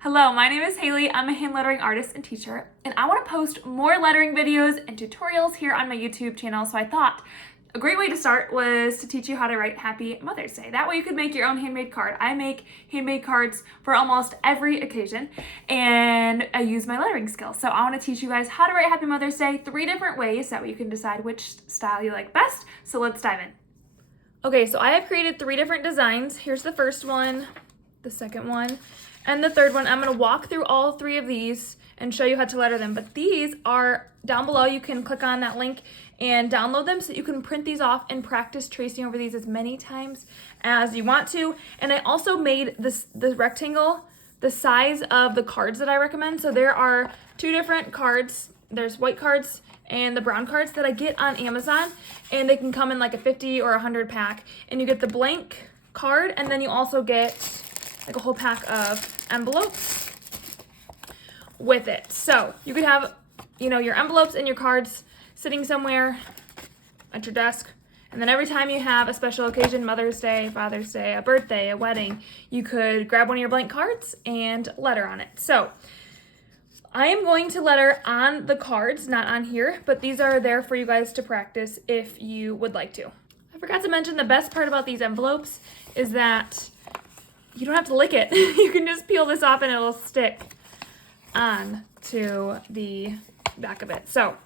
Hello, my name is Haley. I'm a hand lettering artist and teacher, and I want to post more lettering videos and tutorials here on my YouTube channel. So I thought a great way to start was to teach you how to write Happy Mother's Day. That way you can make your own handmade card. I make handmade cards for almost every occasion, and I use my lettering skills. So I want to teach you guys how to write Happy Mother's Day 3 different ways. That way you can decide which style you like best. So let's dive in. Okay, so I have created 3 different designs. Here's the first one, the second one, and the third one. I'm going to walk through all 3 of these and show you how to letter them. But these are down below. You can click on that link and download them so that you can print these off and practice tracing over these as many times as you want to. And I also made the rectangle the size of the cards that I recommend. So there are 2 different cards. There's white cards and the brown cards that I get on Amazon, and they can come in like a 50 or 100 pack. And you get the blank card, and then you also get like a whole pack of envelopes with it. So you could have, your envelopes and your cards sitting somewhere at your desk. And then every time you have a special occasion, Mother's Day, Father's Day, a birthday, a wedding, you could grab one of your blank cards and letter on it. So I am going to letter on the cards, not on here, but these are there for you guys to practice if you would like to. I forgot to mention the best part about these envelopes is that you don't have to lick it. You can just peel this off and it'll stick on to the back of it. So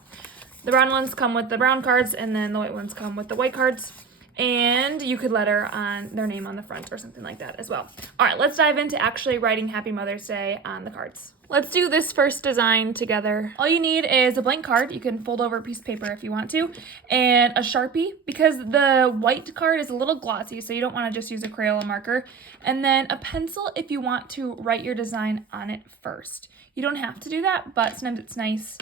the brown ones come with the brown cards, and then the white ones come with the white cards. And you could letter on their name on the front or something like that as well. All right, let's dive into actually writing Happy Mother's Day on the cards. Let's do this first design together. All you need is a blank card. You can fold over a piece of paper if you want to, and a Sharpie, because the white card is a little glossy, so you don't want to just use a Crayola marker. And then a pencil if you want to write your design on it first. You don't have to do that, but sometimes it's nice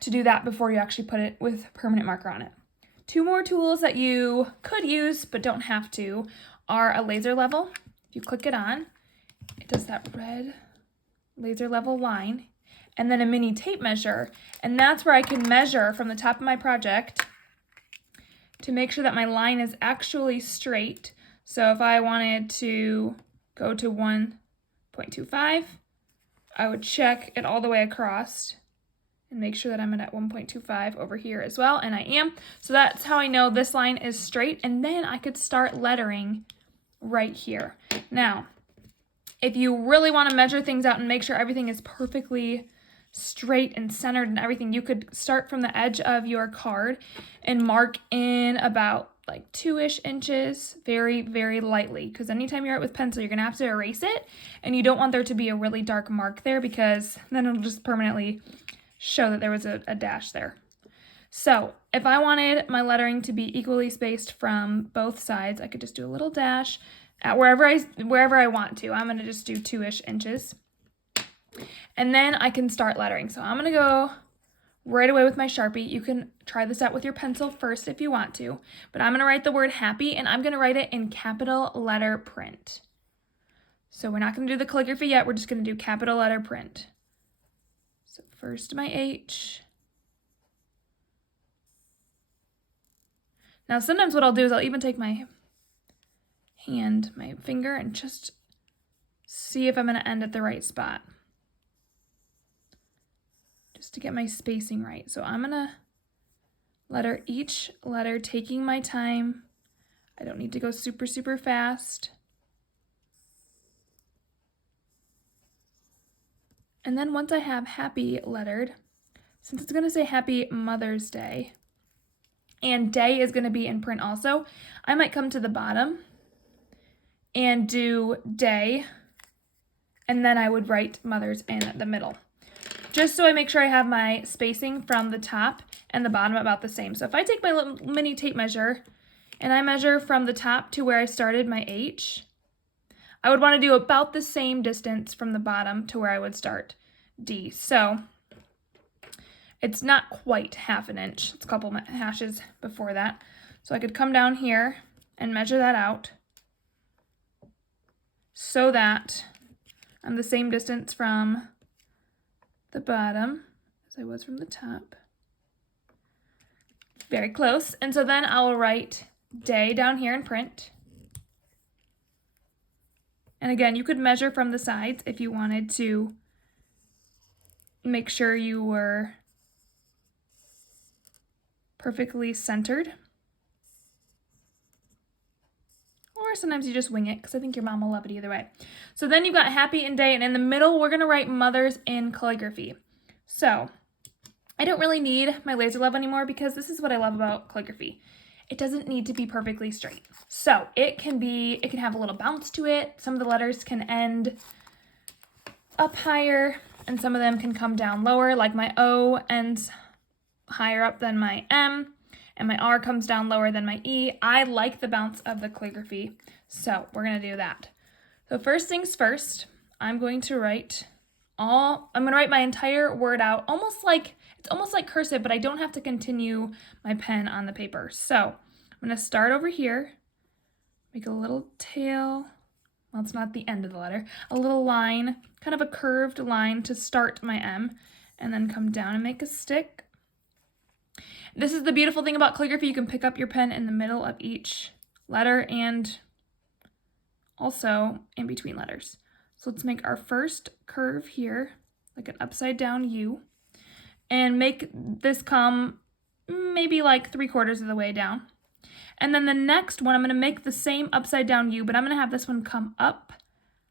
to do that before you actually put it with permanent marker on it. 2 more tools that you could use but don't have to are a laser level. If you click it on, it does that red laser level line, and then a mini tape measure, and that's where I can measure from the top of my project to make sure that my line is actually straight. So if I wanted to go to 1.25, I would check it all the way across and make sure that I'm at 1.25 over here as well, and I am. So that's how I know this line is straight, and then I could start lettering right here. Now, if you really want to measure things out and make sure everything is perfectly straight and centered and everything, you could start from the edge of your card and mark in about like 2-ish inches very, very lightly, because anytime you write with pencil, you're going to have to erase it, and you don't want there to be a really dark mark there, because then it'll just permanently show that there was a dash there. So if I wanted my lettering to be equally spaced from both sides, I could just do a little dash at wherever I want to. I'm going to just do 2-ish inches. And then I can start lettering. So I'm going to go right away with my Sharpie. You can try this out with your pencil first if you want to, but I'm going to write the word happy, and I'm going to write it in capital letter print. So we're not going to do the calligraphy yet. We're just going to do capital letter print. So first my H. Now sometimes what I'll do is I'll even take my finger, and just see if I'm going to end at the right spot, just to get my spacing right. So I'm going to letter each letter, taking my time. I don't need to go super, super fast. And then once I have happy lettered, since it's going to say Happy Mother's Day, and day is going to be in print also, I might come to the bottom and do day, and then I would write Mother's in the middle, just so I make sure I have my spacing from the top and the bottom about the same. So if I take my little mini tape measure and I measure from the top to where I started my H, I would want to do about the same distance from the bottom to where I would start D. So it's not quite half an inch. It's a couple hashes before that. So I could come down here and measure that out so that I'm the same distance from the bottom as I was from the top. Very close. And so then I will write day down here in print. And again, you could measure from the sides if you wanted to make sure you were perfectly centered. Or sometimes you just wing it, because I think your mom will love it either way. So then you've got happy and day, and in the middle, we're gonna write mothers in calligraphy. So I don't really need my laser level anymore, because this is what I love about calligraphy. It doesn't need to be perfectly straight. So it can have a little bounce to it. Some of the letters can end up higher, and some of them can come down lower, like my O ends higher up than my M, and my R comes down lower than my E. I like the bounce of the calligraphy, so we're gonna do that. So first things first, I'm going to write my entire word out, it's almost like cursive, but I don't have to continue my pen on the paper. So I'm gonna start over here, make a little tail, well, it's not the end of the letter, a little line, kind of a curved line to start my M, and then come down and make a stick. This is the beautiful thing about calligraphy. You can pick up your pen in the middle of each letter and also in between letters. So let's make our first curve here, like an upside down U, and make this come maybe like 3/4 of the way down. And then the next one, I'm gonna make the same upside down U, but I'm gonna have this one come up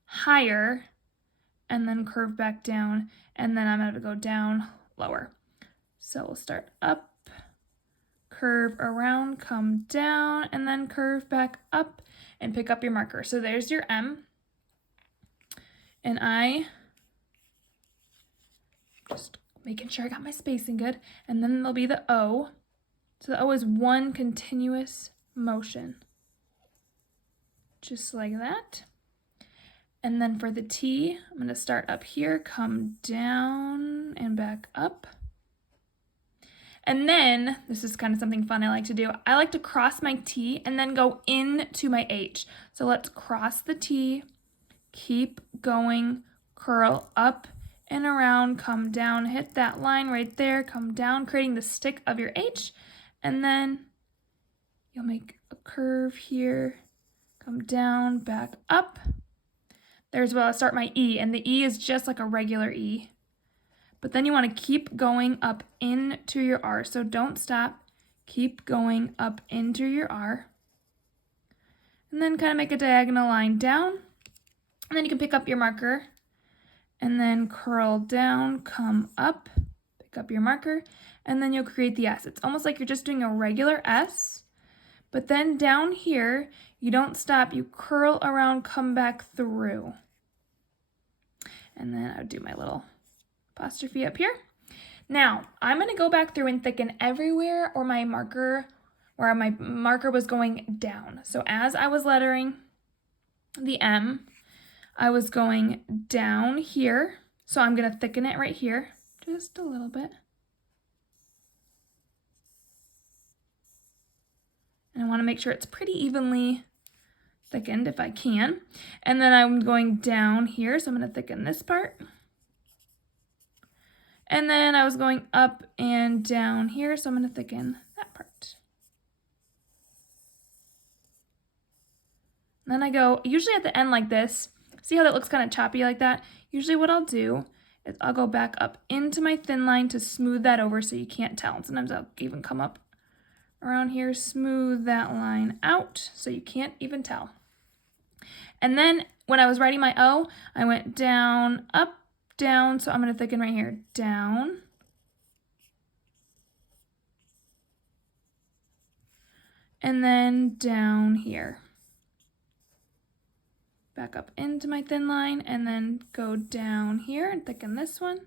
higher and then curve back down, and then I'm gonna go down lower. So we'll start up, curve around, come down, and then curve back up and pick up your marker. So there's your M. And I just making sure I got my spacing good. And then there'll be the O. So the O is one continuous motion. Just like that. And then for the T, I'm going to start up here, come down and back up. And then, this is kind of something fun I like to do. I like to cross my T and then go into my H. So let's cross the T, keep going, curl up and around, come down, hit that line right there, come down, creating the stick of your H. And then you'll make a curve here, come down, back up. There's where I'll start my E, and the E is just like a regular E. But then you want to keep going up into your R. So don't stop. Keep going up into your R. And then kind of make a diagonal line down. And then you can pick up your marker and then curl down, come up, pick up your marker, and then you'll create the S. It's almost like you're just doing a regular S. But then down here, you don't stop. You curl around, come back through. And then I would do my little apostrophe up here. Now, I'm going to go back through and thicken everywhere where my marker was going down. So as I was lettering the M, I was going down here. So I'm going to thicken it right here just a little bit. And I want to make sure it's pretty evenly thickened if I can. And then I'm going down here, so I'm going to thicken this part. And then I was going up and down here, so I'm going to thicken that part. And then I go, usually at the end like this, see how that looks kind of choppy like that? Usually what I'll do is I'll go back up into my thin line to smooth that over so you can't tell. And sometimes I'll even come up around here, smooth that line out so you can't even tell. And then when I was writing my O, I went down, up, down, so I'm going to thicken right here, down, and then down here. Back up into my thin line, and then go down here and thicken this one.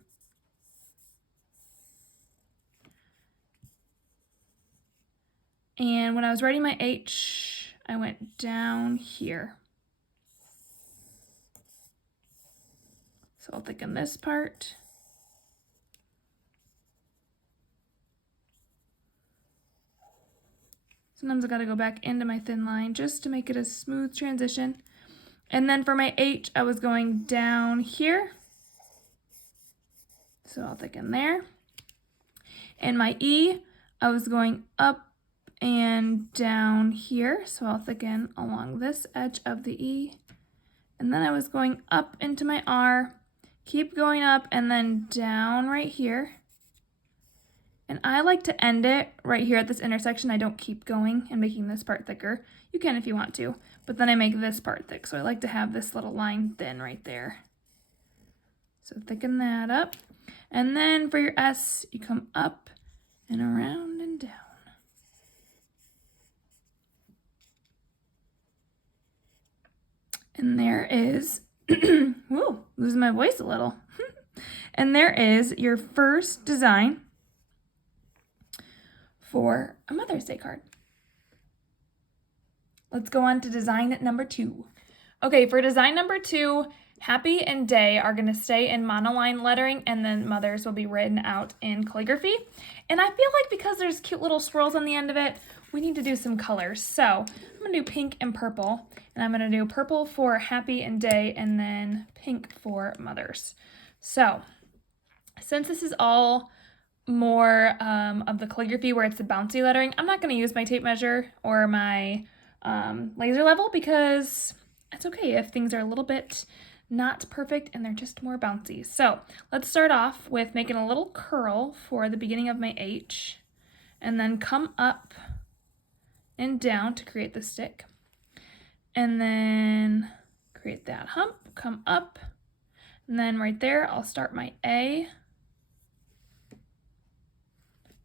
And when I was writing my H, I went down here. So I'll thicken this part. Sometimes I gotta go back into my thin line just to make it a smooth transition. And then for my H, I was going down here. So I'll thicken there. And my E, I was going up and down here. So I'll thicken along this edge of the E and then I was going up into my R, keep going up, and then down right here. And I like to end it right here at this intersection. I don't keep going and making this part thicker. You can if you want to, but then I make this part thick. So I like to have this little line thin right there. So thicken that up. And then for your S, you come up and around and down. And there is, whoa, losing my voice a little. And there is your first design for a Mother's Day card. Let's go on to design number 2. Okay, for design number 2, Happy and Day are going to stay in monoline lettering, and then Mothers will be written out in calligraphy. And I feel like because there's cute little swirls on the end of it, we need to do some colors. So I'm going to do pink and purple, and I'm going to do purple for Happy and Day, and then pink for Mothers. So since this is all more of the calligraphy where it's the bouncy lettering, I'm not going to use my tape measure or my laser level because it's okay if things are a little bit not perfect and they're just more bouncy. So let's start off with making a little curl for the beginning of my H, and then come up and down to create the stick, and then create that hump, come up, and then right there I'll start my A,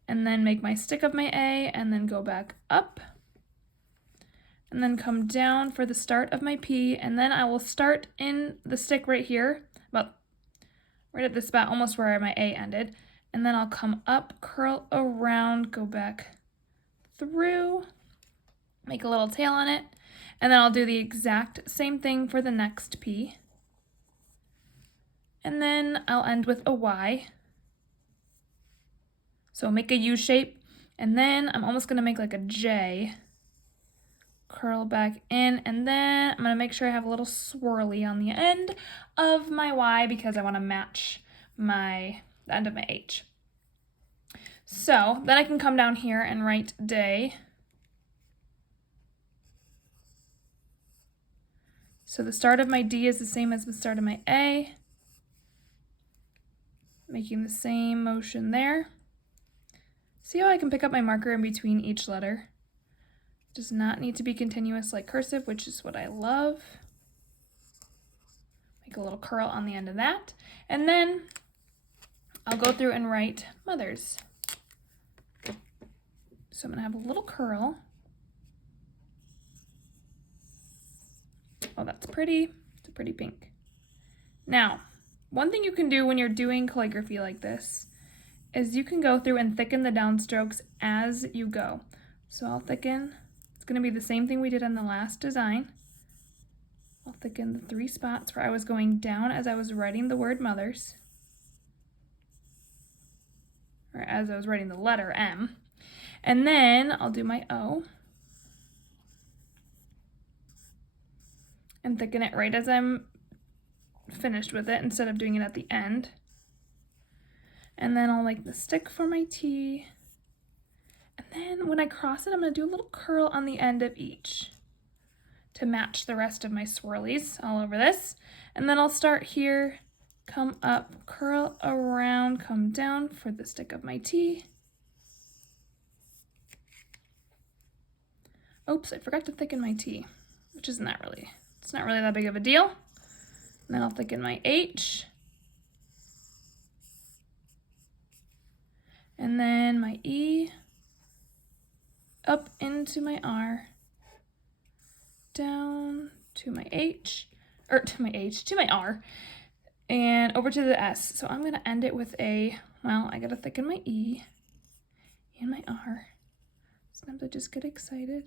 and then make my stick of my A, and then go back up, and then come down for the start of my P, and then I will start in the stick right here, about right at the spot almost where my A ended, and then I'll come up, curl around, go back through, make a little tail on it, and then I'll do the exact same thing for the next P, and then I'll end with a Y. So make a U shape, and then I'm almost going to make like a J, curl back in, and then I'm going to make sure I have a little swirly on the end of my Y because I want to match the end of my H. So then I can come down here and write Day. So the start of my D is the same as the start of my A, making the same motion there. See how I can pick up my marker in between each letter? It does not need to be continuous like cursive, which is what I love. Make a little curl on the end of that. And then I'll go through and write Mothers. So I'm going to have a little curl. Oh, that's pretty. It's a pretty pink. Now, one thing you can do when you're doing calligraphy like this is you can go through and thicken the downstrokes as you go. So I'll thicken. It's going to be the same thing we did on the last design. I'll thicken the 3 spots where I was going down as I was writing the word Mothers, or as I was writing the letter M. And then I'll do my O and thicken it right as I'm finished with it instead of doing it at the end. And then I'll make the stick for my T. And then when I cross it, I'm going to do a little curl on the end of each to match the rest of my swirlies all over this. And then I'll start here, come up, curl around, come down for the stick of my T. Oops, I forgot to thicken my T, which it's not really that big of a deal. And then I'll thicken my H. And then my E, up into my R, down to my H, or to my R, and over to the S. So I'm going to end it with I got to thicken my E and my R. Sometimes I just get excited.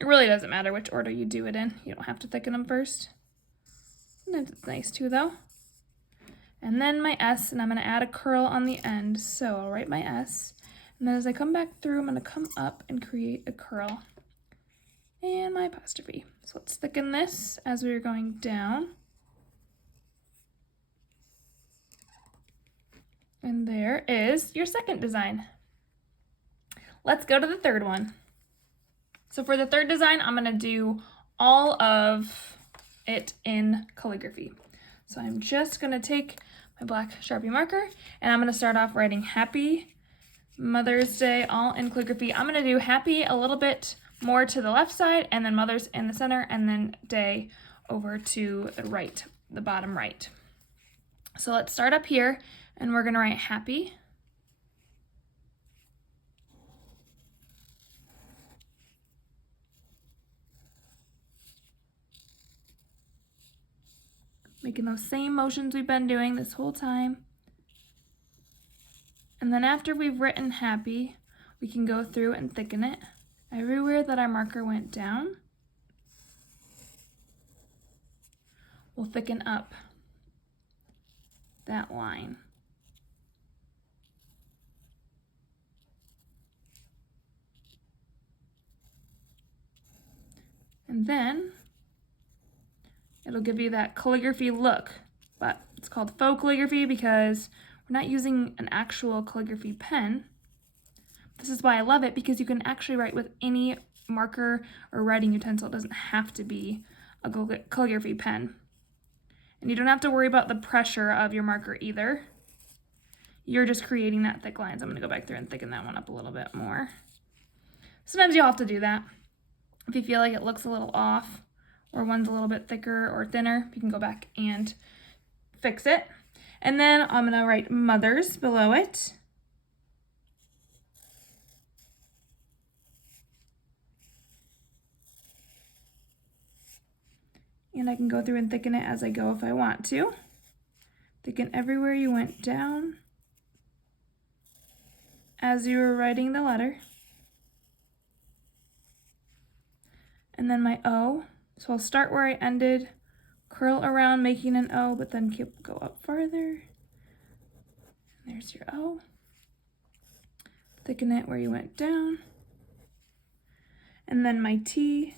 It really doesn't matter which order you do it in. You don't have to thicken them first. Sometimes it's nice too, though. And then my S, and I'm going to add a curl on the end. So I'll write my S, and then as I come back through, I'm going to come up and create a curl and my apostrophe. So let's thicken this as we are going down. And there is your second design. Let's go to the third one. So for the third design, I'm going to do all of it in calligraphy. So I'm just gonna take my black Sharpie marker and I'm gonna start off writing Happy Mother's Day all in calligraphy. I'm gonna do happy a little bit more to the left side and then Mother's in the center and then day over to the right, the bottom right. So let's start up here and we're gonna write happy. Making those same motions we've been doing this whole time. And then after we've written happy, we can go through and thicken it. Everywhere that our marker went down, we'll thicken up that line. And then it'll give you that calligraphy look, but it's called faux calligraphy because we're not using an actual calligraphy pen. This is why I love it, because you can actually write with any marker or writing utensil. It doesn't have to be a calligraphy pen. And you don't have to worry about the pressure of your marker either. You're just creating that thick line. So I'm gonna go back through and thicken that one up a little bit more. Sometimes you'll have to do that. If you feel like it looks a little off, or one's a little bit thicker or thinner, you can go back and fix it. And then I'm gonna write Mother's below it. And I can go through and thicken it as I go if I want to. Thicken everywhere you went down as you were writing the letter. And then my O. So I'll start where I ended, curl around making an O, but then go up farther. There's your O. Thicken it where you went down. And then my T.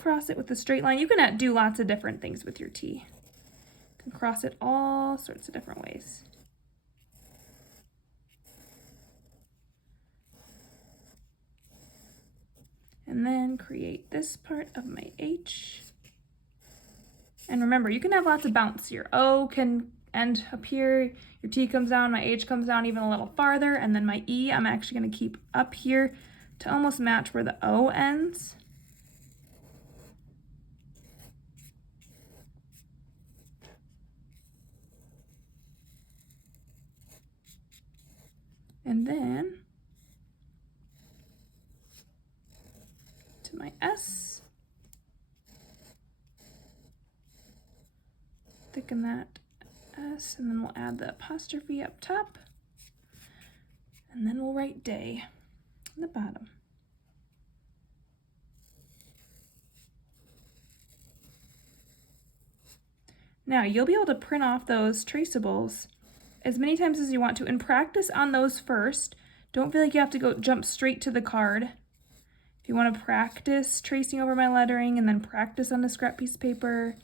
Cross it with a straight line. You can do lots of different things with your T. You can cross it all sorts of different ways. And then create this part of my H. And remember, you can have lots of bounce. Your O can end up here, your T comes down, my H comes down even a little farther, and then my E I'm actually gonna keep up here to almost match where the O ends. And then to my S, thicken that S, and then we'll add the apostrophe up top, and then we'll write day on the bottom. Now you'll be able to print off those traceables as many times as you want to and practice on those first. Don't feel like you have to jump straight to the card. If you want to practice tracing over my lettering and then practice on the scrap piece of paper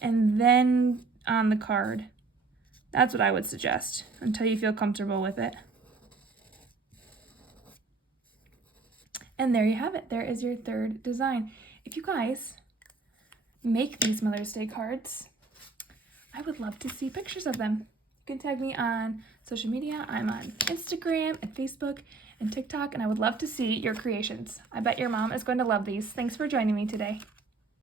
and then on the card, that's what I would suggest until you feel comfortable with it. And there you have it. There is your third design. If you guys make these Mother's Day cards, I would love to see pictures of them. You can tag me on social media. I'm on Instagram and Facebook and TikTok, and I would love to see your creations. I bet your mom is going to love these. Thanks for joining me today.